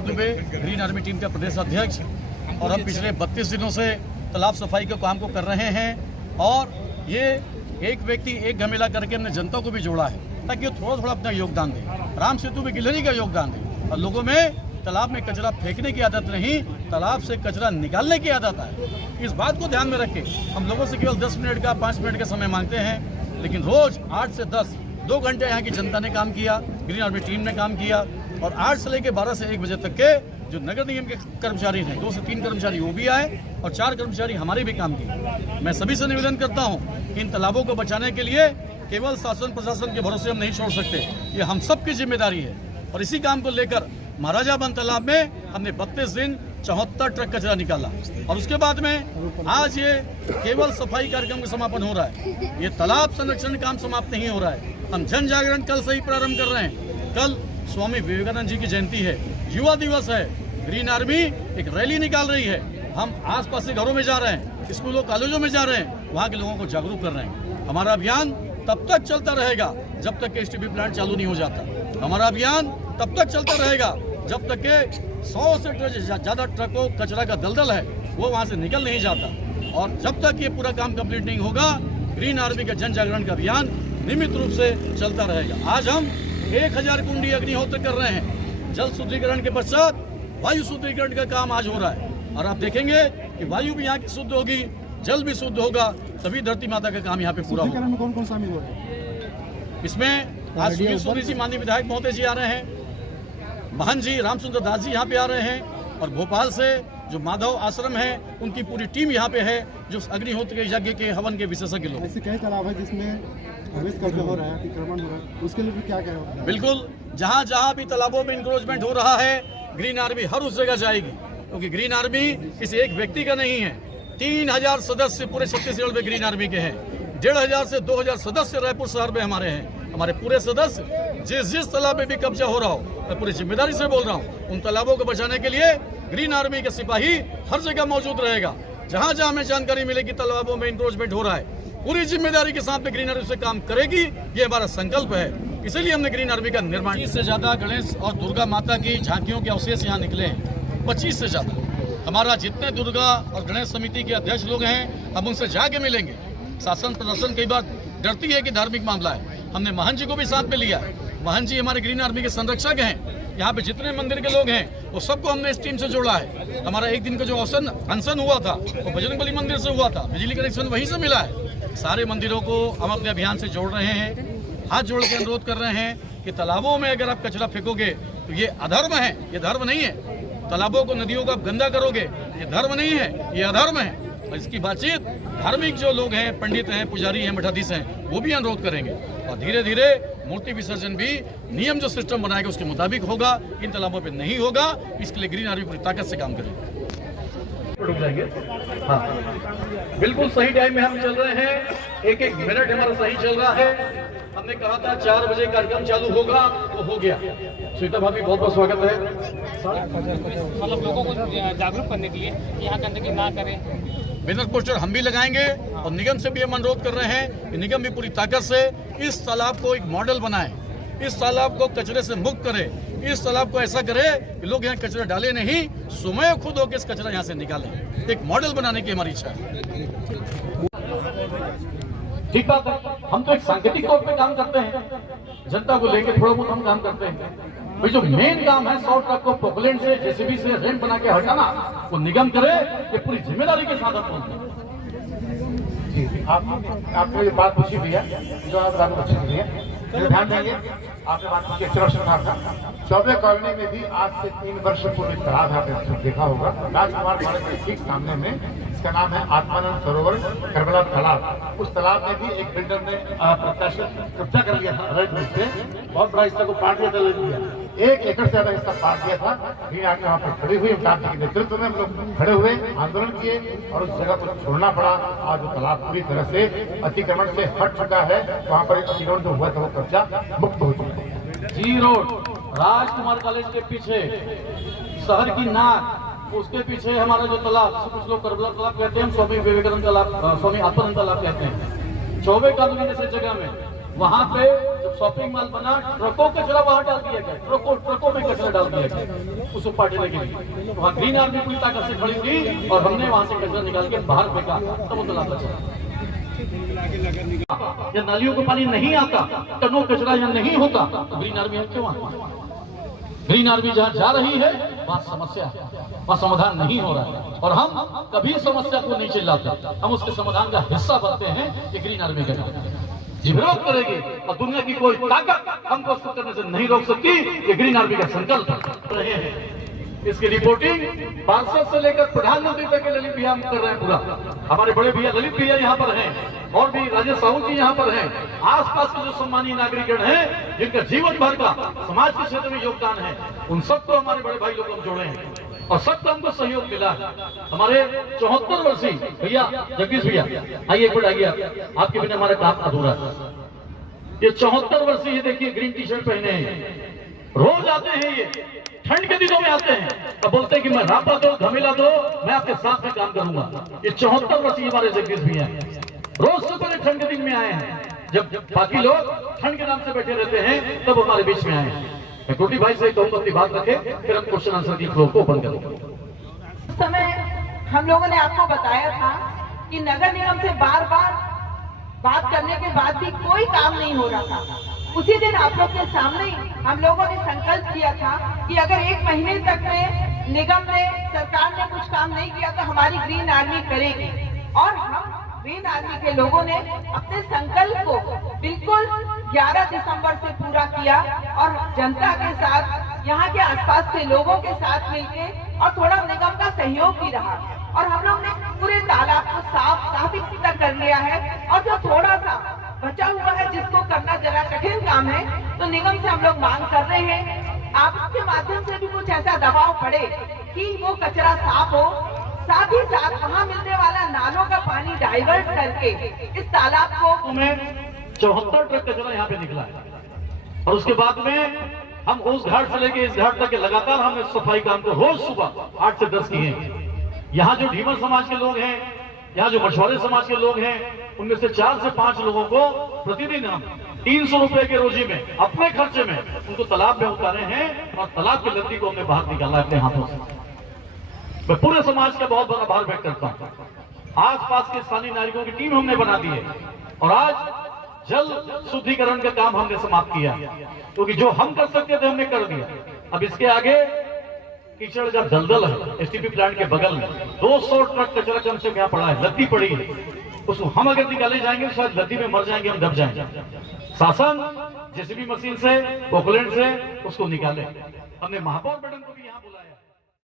Prahlad Dubey, green army team का प्रदेश अध्यक्ष, और हम पिछले 32 दिनों से तालाब सफाई के काम को कर रहे हैं। और ये एक व्यक्ति एक घमेला करके हमने जनता को भी जोड़ा है ताकि वो थोड़ा थोड़ा अपना योगदान दे, राम सेतु में गिलहरी का योगदान दे, और लोगों में तालाब में कचरा फेंकने की आदत नहीं, तालाब से कचरा निकालने की आदत है। इस बात को ध्यान में रख के हम लोगों से केवल 10 मिनट का 5 मिनट का समय मांगते हैं, लेकिन रोज 8 से 10 2 घंटे यहाँ की जनता ने काम किया, ग्रीन आर्मी टीम ने काम किया। और 8 से लेकर 12 से 1 बजे तक के जो नगर निगम के कर्मचारी हैं, 2 से 3 कर्मचारी वो भी आए और 4 कर्मचारी हमारे भी काम किए। मैं सभी से निवेदन करता हूँ कि इन तालाबों को बचाने के लिए केवल शासन प्रशासन के भरोसे हम नहीं छोड़ सकते, ये हम सबकी जिम्मेदारी है। और इसी काम को लेकर महाराजा बंद तालाब में हमने 32 दिन 74 ट्रक कचरा निकाला। और उसके बाद में आज ये केवल सफाई कार्यक्रम का समापन हो रहा है, ये तालाब संरक्षण काम समाप्त नहीं हो रहा है। हम जन जागरण कल से ही प्रारंभ कर रहे हैं। कल स्वामी विवेकानंद जी की जयंती है, युवा दिवस है, ग्रीन आर्मी एक रैली निकाल रही है। हम आसपास के घरों में जा रहे हैं, स्कूलों कॉलेजों में जा रहे हैं, वहाँ के लोगों को जागरूक कर रहे हैं। हमारा अभियान तब तक चलता रहेगा जब तक के एसटीपी प्लांट चालू नहीं हो जाता। हमारा अभियान तब तक चलता रहेगा जब तक के 100 से ज़्यादा ट्रकों कचरा का दलदल है वो वहाँ से निकल नहीं जाता। और जब तक ये पूरा काम कंप्लीट नहीं होगा, ग्रीन आर्मी का जन जागरण का अभियान नियमित रूप से चलता रहेगा। आज हम 1000 कुंडी अग्निहोत्र कर रहे हैं। जल शुद्धिकरण के पश्चात वायु शुद्धिकरण का काम आज हो रहा है, और आप देखेंगे कि वायु भी यहाँ की शुद्ध होगी, जल भी शुद्ध होगा, तभी धरती माता का काम यहाँ पे पूरा होगा। कौन कौन शामिल हो रहे हैं इसमें? आज सुनील सोनी जी माननीय विधायक महोदय जी आ रहे हैं, महंत जी रामचंद्र दास जी यहाँ पे आ रहे हैं, और भोपाल से जो माधव आश्रम है उनकी पूरी टीम यहाँ पे है, जो अग्निहोत्र के यज्ञ के हवन के विशेषज्ञ लोग। ऐसे कई तालाब है जिसमें अवैध कब्जा हो रहा है, अतिक्रमण हो रहा है, उसके लिए भी क्या कहें? बिल्कुल, जहाँ जहाँ भी तालाबों में इंक्रोचमेंट हो रहा है, ग्रीन आर्मी हर उस जगह जाएगी, क्योंकि ग्रीन आर्मी किसी एक व्यक्ति का नहीं है। 3000 सदस्य पूरे छत्तीसगढ़ में ग्रीन आर्मी के हैं। 1500 से 2000 सदस्य रायपुर शहर में हमारे हैं। हमारे पूरे सदस्य जिस तालाब में भी कब्जा हो रहा हो, मैं पूरी जिम्मेदारी से बोल रहा हूँ, उन तालाबों को बचाने के लिए ग्रीन आर्मी के सिपाही हर जगह मौजूद रहेगा। जहाँ जहाँ हमें जानकारी मिलेगी तालाबों में इंक्रोचमेंट हो रहा है, पूरी जिम्मेदारी के साथ में ग्रीन आर्मी से काम करेगी, ये हमारा संकल्प है। इसीलिए हमने ग्रीन आर्मी का निर्माण। 25 से ज्यादा गणेश और दुर्गा माता की झांकियों के अवशेष यहाँ निकले हैं, 25 से ज्यादा। हमारा जितने दुर्गा और गणेश समिति के अध्यक्ष लोग हैं, हम उनसे जाके मिलेंगे। शासन प्रशासन कई बार डरती है कि धार्मिक मामला है, हमने महंत जी को भी साथ में लिया। महंत जी हमारे ग्रीन आर्मी के संरक्षक हैं। यहाँ पे जितने मंदिर के लोग हैं वो सबको हमने इस टीम से जोड़ा है। हमारा एक दिन का जो अनशन हुआ था वो बजरंगबली मंदिर से हुआ था, बिजली कनेक्शन वहीं से मिला है। सारे मंदिरों को हम अपने अभियान से जोड़ रहे हैं, हाथ जोड़ के अनुरोध कर रहे हैं कि तालाबों में अगर आप कचरा फेंकोगे तो ये अधर्म है, ये धर्म नहीं है। तालाबों को, नदियों को आप गंदा करोगे, ये धर्म नहीं है, ये अधर्म है। और इसकी बातचीत धार्मिक जो लोग हैं, पंडित हैं, पुजारी हैं, मठाधीश हैं, वो भी अनुरोध करेंगे। और धीरे धीरे मूर्ति विसर्जन भी नियम जो सिस्टम बनाएगा उसके मुताबिक होगा, इन तालाबों पे नहीं होगा। इसके लिए ग्रीन आर्मी पूरी ताकत से काम करेगी। रुक जाएंगे। हाँ, बिल्कुल सही टाइम में हम चल रहे हैं, एक एक मिनट हमारा सही चल रहा है। हमने कहा था 4 बजे कार्यक्रम चालू होगा, वो हो गया। श्वेता भाभी बहुत बहुत स्वागत है। मतलब लोगों को जागरूक करने के लिए यहाँ गंदगी ना करें, बैनर पोस्टर हम भी लगाएंगे, और निगम से भी हम अनुरोध कर रहे हैं कि निगम भी पूरी ताकत से इस तालाब को एक मॉडल बनाए, इस तालाब को कचरे से मुक्त करे, इस तालाब को ऐसा करे कि लोग यहाँ कचरा डाले नहीं, स्वयं खुद होकर इस कचरा यहाँ से निकालें। एक मॉडल बनाने की हमारी इच्छा है। ठीक बात है, हम तो एक सांकेतिक तौर पे काम करते हैं, जनता को लेकर थोड़ा बहुत हम काम करते हैं। भाई जो मेन काम है 100 ट्रक को पोकलैंड से, जेसीबी से रैंप बना के हटाना, वो निगम करे, ये पूरी जिम्मेदारी के साथ आप जी, आपने ये बात पूछी भी है, जो आप बात पूछी भी है, ध्यान देंगे। आपने बात पूछी, अच्छा क्वेश्चन था। चौबे कॉलोनी में भी आज से 3 वर्ष पूर्व तालाब आपने देखा होगा, राजकुमार कॉलेज के ठीक सामने में, इसका नाम है आत्मानंद सरोवर करबला तालाब। उस तालाब में भी एक बिल्डर ने प्रत्याशित कब्जा कर लिया था, अवैध रूप से बहुत बड़ा हिस्सा को पाट दिया था, 1 एकड़ से ज्यादा हिस्सा पाट दिया था। ग्रीन आर्मी वहाँ पर खड़ी हुई, उनके नेतृत्व में हम लोग खड़े हुए, आंदोलन किए, और उस जगह को छोड़ना पड़ा। आज वो तालाब पूरी तरह से अतिक्रमण से हट चुका है, वहाँ पर अतिक्रमण जो हुआ था वो कब्जा मुक्त हो चुका है। जी रोड राजकुमार कॉलेज के पीछे शहर की नाक, उसके पीछे हमारा जो तालाब, कुछ लोग करबला तालाब कहते हैं, हम स्वामी विवेकानंद तालाब, स्वामी आत्मानंद तालाब कहते हैं। चौबे कॉलोनी जैसे जगह में, वहाँ पे शॉपिंग मॉल बना, ट्रकों कचरा वहां डाल दिया गया, ट्रकों में कचरा डाल दिया गया उसको पार्टी के लिए। वहाँ ग्रीन आर्मी पूरी ताकत से खड़ी थी और हमने वहां से कचरा निकाल के बाहर फेंका, तब वो तालाब बचा। या नालियों को पानी नहीं आता, टनों कचरा यहाँ नहीं होता, तो ग्रीन आर्मी क्यों आती? ग्रीन आर्मी जहाँ जा रही है वहाँ समस्या है, वहाँ समाधान नहीं हो रहा है, और हम कभी समस्या को नहीं चिल्लाते, हम उसके समाधान का हिस्सा बनते हैं। ये ग्रीन आर्मी का जी विरोध करेगी और दुनिया की कोई ताकत हमको उसको करने से नहीं रोक सकती। ये ग्रीन आर्मी का संकल्प रहे हैं। इसकी रिपोर्टिंग पार्षद से लेकर प्रधानमंत्री तक के ललित भैया हम कर रहे हैं पूरा। हमारे बड़े भैया ललित भैया यहाँ पर हैं और भी राजेश साहू जी यहाँ पर हैं। आसपास के जो सम्मानीय नागरिकगण हैं जिनका जीवन भर का समाज के क्षेत्र में योगदान है, उन सबको हमारे बड़े भाई लोग हम जोड़े हैं और सबको हमको सहयोग मिला है। हमारे 74 वर्षीय भैया जगदीश भैया आइए, एक मिनट आइए, आपके बिना हमारा काम अधूरा है। ये 74 वर्षीय देखिए ग्रीन टी शर्ट पहने हैं, रोज आते हैं, ये ठंड के दिनों में आते हैं और बोलते हैं कि मैं रापा दो धमेला दो, मैं आपके साथ में काम करूंगा। ये 74 वर्षीय हमारे जगदीश भैया रोज से पहले ठंड के दिन में आए हैं, जब बाकी लोग ठंड के नाम से बैठे रहते हैं तब हमारे बीच में आए हैं। मैं कोटी भाई से कहूंगा अपनी बात रखे, फिर हम क्वेश्चन आंसर की फ्लो को ओपन करेंगे। उस समय हम लोगों ने आपको बताया था कि नगर निगम से बार बार बात करने के बाद भी कोई काम नहीं हो रहा था। उसी दिन आप लोग के सामने हम लोगों ने संकल्प किया था कि अगर 1 महीने तक में निगम ने, सरकार ने कुछ काम नहीं किया तो हमारी ग्रीन आर्मी करेगी। और हम ग्रीन आर्मी के लोगों ने अपने संकल्प को बिल्कुल 11 दिसंबर से पूरा किया और जनता के साथ, यहाँ के आसपास के लोगों के साथ मिलके और थोड़ा निगम का सहयोग भी रहा और हम लोग ने पूरे तालाब को साफ काफी तक कर लिया है। और जो थोड़ा सा बचा हुआ है जिसको करना जरा कठिन काम है, तो निगम से हम लोग मांग कर रहे हैं आपके माध्यम से भी कुछ ऐसा दबाव पड़े कि वो कचरा साफ हो, साथ ही साथ वहाँ मिलने वाला नालों का पानी डाइवर्ट करके इस तालाब को। 74 ट्रक कचरा यहाँ पे निकला है और उसके बाद में हम उस घाट से लेके इस घाट तक लगातार हम इस सफाई काम को रोज सुबह 8 से 10 किए हैं। यहाँ जो ढीमर समाज के लोग हैं, यहाँ जो मछुआरे समाज के लोग हैं, उनमें से 4 से 5 लोगों को प्रतिदिन हम 300 रुपए के रोजी में अपने खर्चे में उनको तालाब में उतारे हैं और तालाब की लद्दी को हमने बाहर निकाला अपने हाथों से। मैं पूरे समाज का बहुत बड़ा आभार व्यक्त करता हूँ। आसपास के स्थानीय नागरिकों की टीम हमने बना दी है और आज जल शुद्धिकरण का काम हमने समाप्त किया, क्योंकि जो हम कर सकते थे हमने कर दिया। अब इसके आगे कीचड़ जब दलदल है, एसटीपी प्लांट के बगल में 200 ट्रक कचरा कम से यहाँ पड़ा है, लद्दी पड़ी है, उसको हम अगर निकाले जाएंगे तो शायद लद्दी में मर जाएंगे, हम दब जाएंगे। शासन जेसीबी मशीन से, पोकलैंड से उसको निकाले। हमने महापौर मैडम को भी यहाँ बुलाया।